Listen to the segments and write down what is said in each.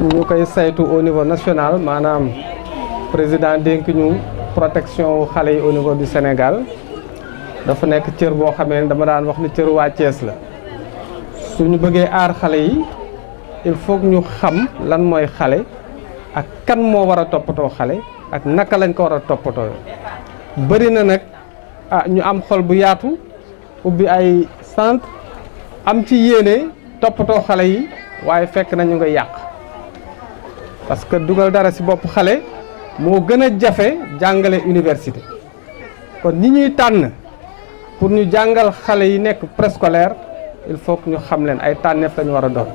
ñu koy saytu au niveau national maanaam président dénk ñu protection xale yi au niveau du Sénégal dafa nekk cër boo xamee ne dama daan wax ni cër waa Thiès la suñu bëggee aar xale yi il faut ñu xam lan mooy xale ak kan moo war a toppatoo xale ak naka lañ ko war a toppatoo bëri na nag ñu am xol bu yaatu ubbi ay centre am ci yéene toppatoo xale yi waaye fekk na ñu nga yàq parce que dugal dara ci bopp xale moo gën a jafe jàngale université kon ñi ñuy tànn pour ñu jàngal xale yi nekk préscolaire il faut que ñu xam leen ay tànneef lañu war a doon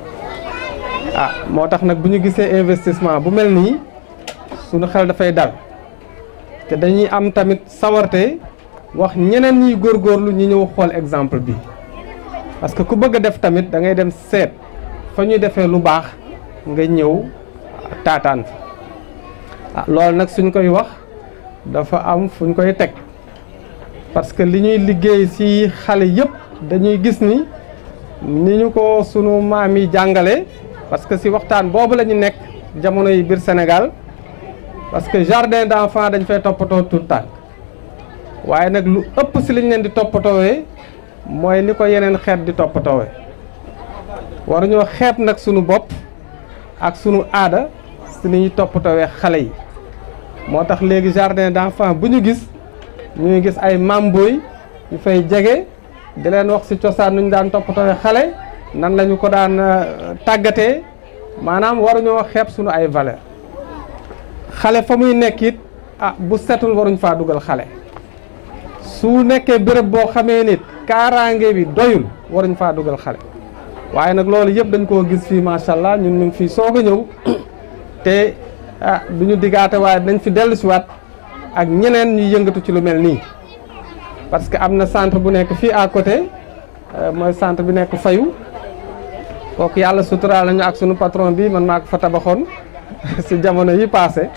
moo tax nag bu ñu gisee investissement bu mel nii suñu xel dafay dal te dañuy am tamit sawarte wax ñeneen ñiy góorgóorlu ñi ñëw xool exemple bi parce que ku bëgg a def tamit da ngay dem seet fa ñuy defee lu baax nga ñëw taataan fa loolu nag suñ koy wax dafa am fuñ koy teg parce que li ñuy liggéey ci xale yëpp dañuy gis ni ñu ko sunu maam yi jàngale parce que ci waxtaan boobu la ñu nekk jamono yi biir Sénégal parce que jardin d'enfants dañ fay toppatoo tout tànk waaye nag lu ëpp ci liñ leen di toppatoowee mooy ni ko yeneen xeet di toppatoowee waruñoo xeeb nag sunu bopp ak sunu aada ci li ñuy toppatoowee xale yi moo tax léegi jardin d'enfants bu ñu gis ñuy gis ay mamboy yu fay jege di leen wax ci cosaan nu ñu daan toppatoowee xale nan lañu ko daan tàggatee maanaam waruñoo xeeb sunu ay valeur xale fa muy nekk it bu setul waruñ faa dugal xale su nekkee béréb boo xamee nit kaaraange bi doyul waruñ faa dugal xale waaye nag loolu yëpp dañ koo gis fii macha allah ñun ñu ngi fii soog a ñëw te du ñu diggaate waaye dañ fi dellu si waat ak ñeneen ñuy yëngatu ci lu mel nii parce que am na centre bu nekk fii à côté mooy centre bi nekk Fayu kooku yàlla suturaal nañu ak sunu patron bi man maa ko fa tabaxoon si jamono yi passé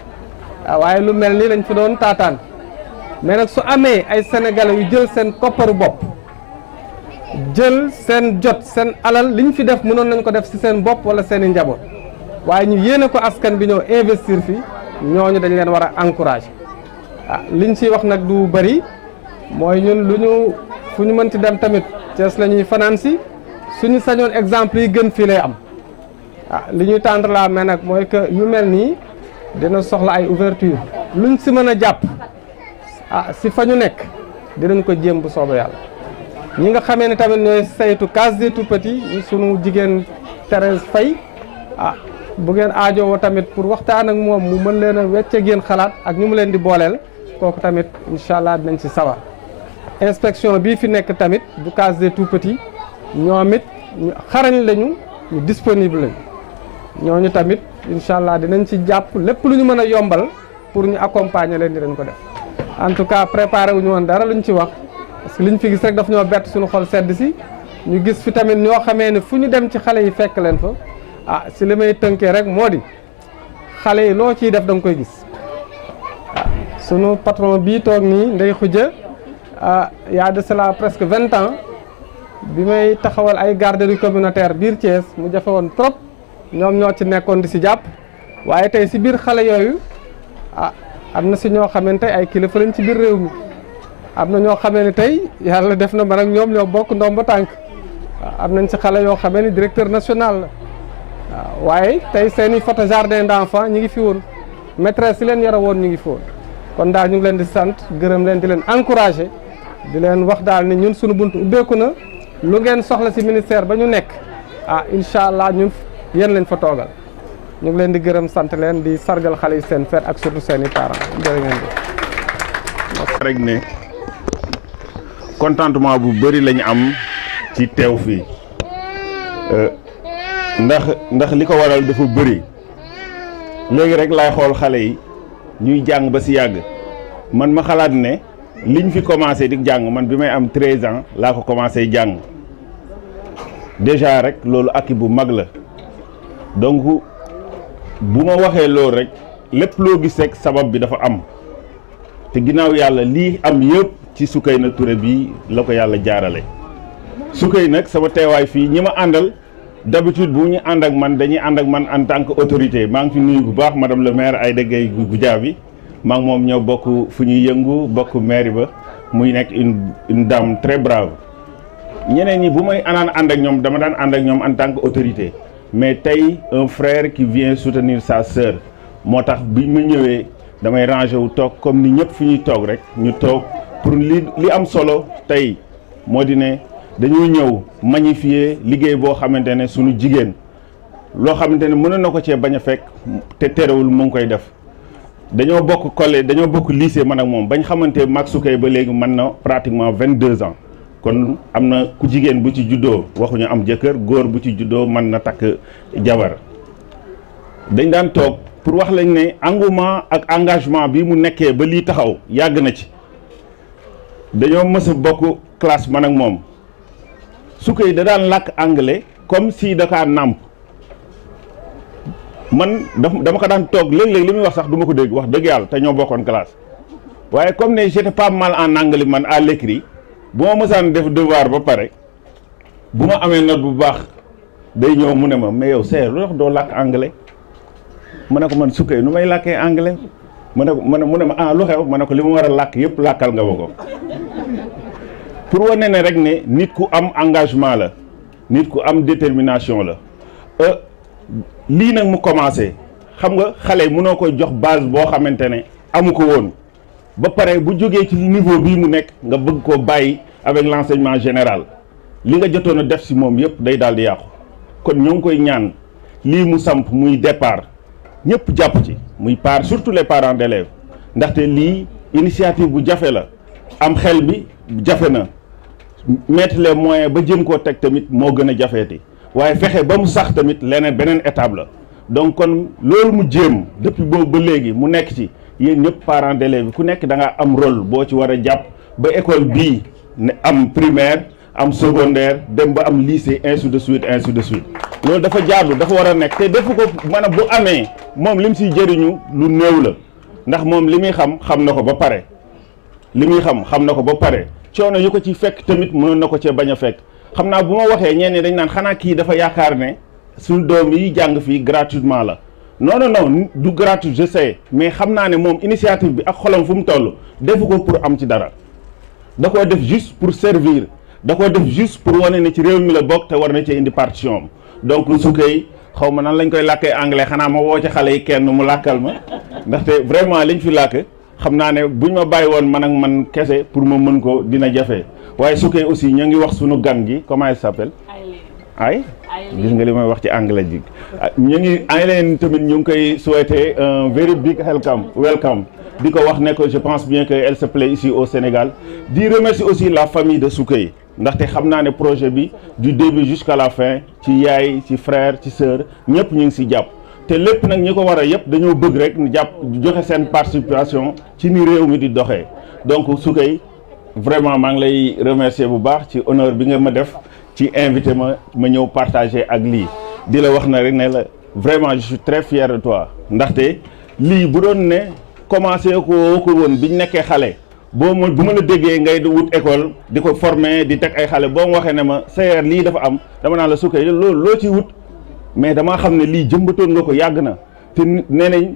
waaye lu mel nii lañ fi doon taataan mais nag su amee ay sénégalais yu jël seen kopparu bopp jël seen jot seen alal liñ fi def mënoon nañ ko def si seen bopp wala seen i njaboot waaye ñu yéene ko askan bi ñëw investir fi ñooñu dañ leen war a encourager liñ ciy wax nag du bëri mooy ñun lu ñu fu ñu mënti dem tamit Thiès la ñuy fanaan si suñu sañoon exemple yi gën fii lay am li ñuy tendre la main nag mooy que yu mel nii dina soxla ay ouverture luñ si mën a jàpp si fa ñu nekk dinañ ko jéem bu soobee yàlla ñi nga xamee ne tamit ñooy saytu case des tout-petits ñu sunu jigéen Thérèse Faye bu ngeen aajowoo tamit pour waxtaan ak moom mu mën leen a wecce génn xalaat ak ñu mu leen di booleel kooku tamit incha allah dinañ ci sawar inspection bii fi nekk tamit bu case des tout-petits ñoom it ñu xarañ lañu ñu disponible lañu ñooñu tamit incha allah dinañ ci jàpp lépp lu ñu mën a yombal pour ñu accompagner leen dinañ ko def en tout cas préparé wuñu woon dara luñ ci wax parce que liñ fi gis rek daf ñoo bett suñu xol sedd si ñu gis fi tamit ñoo xamee ne fu ñu dem ci xale yi fekk leen fa si li may tënkee rek moo di xale yi loo ciy def da nga koy gis sunu patron bii toog nii Ndeye Khoudia y a de cela presque 20 ans bi may taxawal ay garderie communautaire biir Thiès mu jafe woon trop ñoom ñoo ci nekkoon di si jàpp waaye tey si biir xale yooyu am na si ñoo xamante ay kilifa lañ ci biir réew mi am na ñoo xamee ne tey yàlla def na man ak ñoom ñoo bokk ndomba tànk am nañ si xale yoo xamee ni directeur national la waaye tey seeni photo jardin d'enfants ñi ngi fi woon maîtresse yi leen yara woon ñu ngi fi woon kon daal ñu ngi leen di sant gërëm leen di leen encourager di leen wax daal ni ñun suñu buntu ubbeeku na lu ngeen soxla si ministère ba ñu nekk incha allah ñun yéen leen fa toogal ñu ngi leen di gërëm sant leen di sargal xale yi seen fête ak surtout seen i parents jërë ngeen di rek ne contentement bu bëri lañu am ci teew fii ndax li ko waral dafa bëri léegi rek laay xool xale yi ñuy jàng ba si yàgg man ma xalaat ne liñ fi commencé di jàng man bi may am 13 ans laa ko commencé jàng déjà rek loolu akki bu mag la donc bu ma waxee loolu rek lépp loo gis rek sabab bi dafa am te ginnaaw yàlla lii am yëpp ci Soukeyna Touré bi la ko yàlla jaarale. Soukey nag sama teewaay fii ñi ma àndal d'habitude bu ñu ànd ak man dañuy ànd ak man en tant que autorité maa ngi fi nuyu bu baax madame le maire Aïda Gueye Goudiaby maa ngi moom ñoo bokk fu ñuy yëngu bokk maire ba muy nekk une dame très brave. ñeneen ñi bu may ànd ak ñoom dama daan ànd ak ñoom en tant que autorité mais tey un frère qui vient soutenir sa sœur moo tax bi ma ñëwee damay rangé wu toog comme ni ñëpp fi ñuy toog rek ñu toog pour li am solo tey moo di ne dañoo ñëw magnifier liggéey boo xamante ne suñu jigéen loo xamante ne mënoon na ko cee bañ a fekk te terewul mu ngi koy def dañoo bokk collège dañoo bokk lycée man ak moom bañ xamante mag Soukey ba léegi mën na pratiquement 22 ans kon am na ku jigéen bu ci juddoo waxuñu am jëkkër góor bu ci juddoo mën na takk jabar dañ daan toog pour wax lañ ne engouement ak engagement bi mu nekkee ba lii taxaw yàgg na ci dañoo mës a bokk classe man ak moom Soukey da daan làkk anglais comme si da kaa nàmp man dama ko daan toog léeg-léeg li muy wax sax du ma ko dégg wax dëgg yàlla te ñoo bokkoon classe waaye comme ne j'étais pas mal en anglais man à l'écrit bu ma mësaan def devoir ba pare bu ma amee note bu baax day ñëw mu ne ma mais yow seer lu tax doo làkk anglais ma ne ko man Soukey nu may làkkee anglais mu ne ma ah lu xew ma ne ko li ma war a làkk yëpp làkkal nga ma ko pour wane ne rek ne nit ku am engagement la nit ku am détermination la lii nag mu commencé xam nga xale mënoo koy jox base boo xamante ne amu ko woon ba pare bu jógee ci niveau bii mu nekk nga bëgg koo bàyyi avec l'enseignement général li nga jotoon a def si moom yëpp day daal di yàqu kon ñoo ngi koy ñaan lii mu samp muy départ ñëpp jàpp ci muy part surtout les parents d'élèves ndaxte lii initiative bu jafe la am xel bi jafe na mettre les moyens ba jëm koo teg tamit moo gën a jafeeti waaye fexe ba mu sax tamit leneen beneen étape la donc kon loolu mu jéem depuis boobu ba léegi mu nekk ci yéen ñëpp parents d'élèves ku nekk da nga am rôle boo ci war a jàpp ba école bii ne am primaire am secondaire dem ba am lycée ainsi de suite loolu dafa jaadu dafa war a nekk te defu ko maanaam bu amee moom li mu siy jëriñu lu néew la ndax moom li muy xam na ko ba pare coono yu ko ci fekk tamit mënoon na ko cee bañ a fekk xam naa bu ma waxee ñenn dañ naan xanaa kii dafa yaakaar ne suñu doom yi jàng fii gratuitement la non du gratuit je sais mais xam naa ne moom initiative bi ak xolam fu mu toll defu ko pour am ci dara da koo def juste pour servir da koo def juste pour wane ne ci réew mi la bokk te war na cee indi partition am donc Soukey xaw ma nan lañ koy làkkee anglais xanaa ma woo ci xale yi kenn mu làkkal ma ndaxte vraiment liñ fi làkk xam naa ne buñ ma bàyyi woon man ak man kese pour ma mën ko dina jafe waaye Soukey aussi ñu ngi wax suñu gan gi comment elle s'appelle ay gis nga li may wax ci anglais ji ñu ngi Aileen tamit ñu ngi koy souhaiter un very big welcome di ko wax ne que je pense bien que elle se plaît ici au Sénégal di remercier aussi la famille de Soukey ndaxte xam naa ne projet bi du début jusqu'à la fin ci yaay ci frère ci sœur ñëpp ñu ngi si jàpp te lépp nag ñi ko war a yëpp dañoo bëgg rek ñu jàpp joxe seen participation ci ni réew mi di doxee donc Soukey vraiment maa ngi lay remercier bu baax ci honneur bi nga ma def ci invité ma ñëw partager ak lii di la wax na rek ne la vraiment je suis très fier de toi ndaxte lii bu doon ne commencé ko woon biñ nekkee xale bu ma la déggee ngay wut école di ko former di teg ay xale boo ma waxee ne ma seer lii dafa am dama naan la Soukey loolu loo ciy wut mais damaa xam ne lii jëmbatoon nga ko yàgg na te nee nañ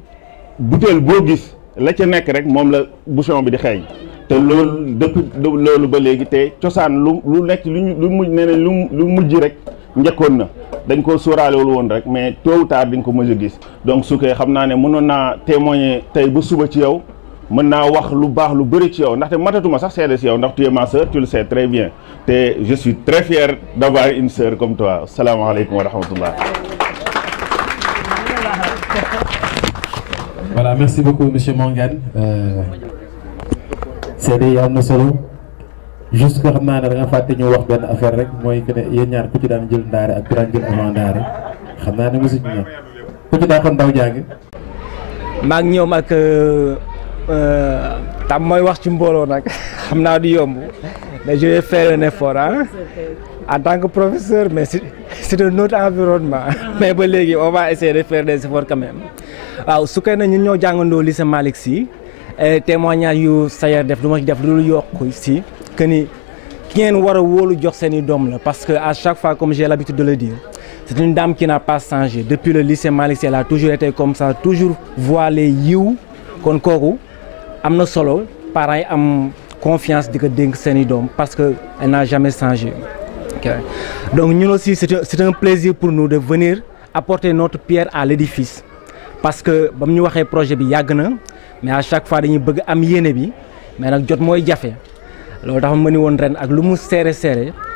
butéel boo gis la ca nekk rek moom la bouchon bi di xeeñ te loolu depuis loolu ba léegi te cosaan lu nekk lu mujj nee nañ lu mujj rek njëkkoon na dañ ko sóoraalewul woon rek mais tôt ou tard dañ ko mën a gis donc Soukey xam naa ne mënoon naa témoigner tey ba suba ci yow mën naa wax lu baax lu bëri ci yow ndaxte matatuma sax seede si yow ndax tu es ma sœur tu le sais très bien te je suis très fier d'avoir une sœur comme toi salaamaaleykum wa rahmatullah. Voilà, merci beaucoup monsieur Mangane seede yi am na solo juste que xam naa ne da nga fàtte ñu wax benn affaire rek mooy que ne yéen ñaar ku ci daan jël ndaare ak ku daan jël avant ndaare xam naa ne mosuñu ñëw ku ci daa kon daw jàng maa ngi ñoom ak tam mooy wax ci mbooloo nag xam naa du yomb mais je vais faire un effort en tant que professeur, mais c'est un autre environnement. Mais ba léegi on va essayer de faire des efforts quand même. waaw su koy na ñun ñoo jàngandoo lycée Malick Sy témoignage yu Sayer def du ma ci def lu yokk si que ni ki ngeen war a wóolu jox seen i doom la parce que à chaque fois comme j'ai l'habitude de le dire c'est une dame qui n'a pas changé depuis le lycée Malick Sy elle a toujours été comme ça toujours voilée yiw kon kooku am na solo parents yi am confiance di ko dénk seen i doom parce que elle n'a jamais changé. Okay. Donc ñun aussi c'est un plaisir pour nous de venir apporter notre pierre à l'édifice parce que ba mu ñu waxee projet bi yàgg na mais à chaque fois dañuy bëgg am yéene bi mais nag jot mooy jafe loolu tax ma ni woon ren ak lu mu serré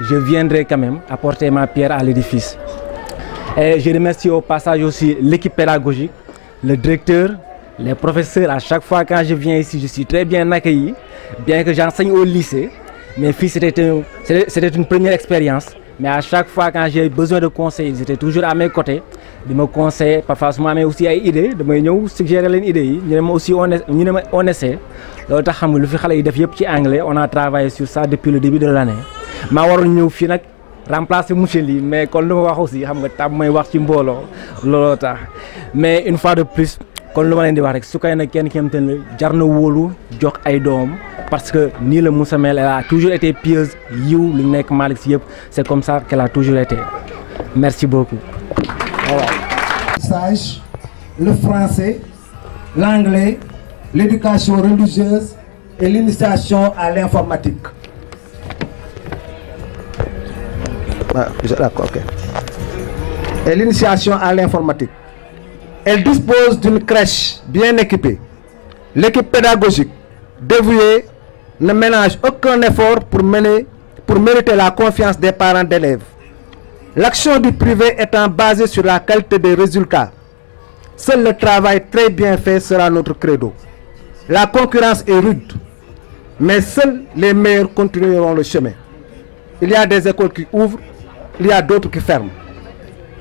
je viendrai quand même apporter ma pierre à l'édifice. Et je remercie au passage aussi l'équipe pédagogique, le directeur, les professeurs. À chaque fois quand je viens ici je suis très bien accueilli bien que j'enseigne au lycée. Mes filles, c'était une première expérience, mais à chaque fois quand j'ai besoin de conseils, ils étaient toujours à mes côtés, de me conseiller, parfois su ma amee aussi ay idées damay ñëw suggérer leen idées yi ñu ne ma aussi on essaie loolu tax xam nga lu fi xale yi def yëpp ci anglais on a travaillé sur ça depuis le début de l'année maa waroon ñëw fii nag remplacer monsieur Ly mais kon lu ma wax aussi xam nga tam may wax ci mbooloo looloo tax mais une fois de plus kon lu ma leen di wax rek su koy nag kenn ki am te ne jar na wóolu jox ay doom parce que nii la Moussa Mel elle a toujours été pieuse yiw li nekk Malick Sy yëpp c'est comme ça qu'elle a toujours été merci beaucoup. Voilà. Le français, l'anglais, l'éducation religieuse et l'initiation à l'informatique. D'accord, ok. Et l'initiation à l'informatique. Elle dispose d'une crèche bien équipée. L'équipe pédagogique dévouée ne ménage aucun effort pour mériter la confiance des parents d'élèves. L'action du privé étant basée sur la qualité des résultats, seul le travail très bien fait sera notre credo. La concurrence est rude, mais seuls les meilleurs continueront le chemin. Il y a des écoles qui ouvrent, il y a d'autres qui ferment.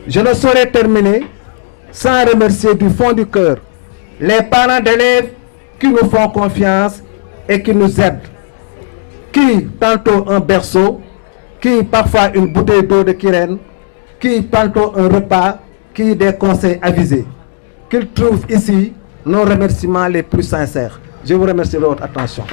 Je ne saurais terminer sans remercier du fond du cœur les parents d'élèves qui nous font confiance et qui nous aident. Qui tantôt un berceau, qui parfois une bouteille d'eau de Kirène, qui tantôt un repas, qui des conseils avisés. Qu'ils trouvent ici nos remerciements les plus sincères. Je vous remercie de votre attention.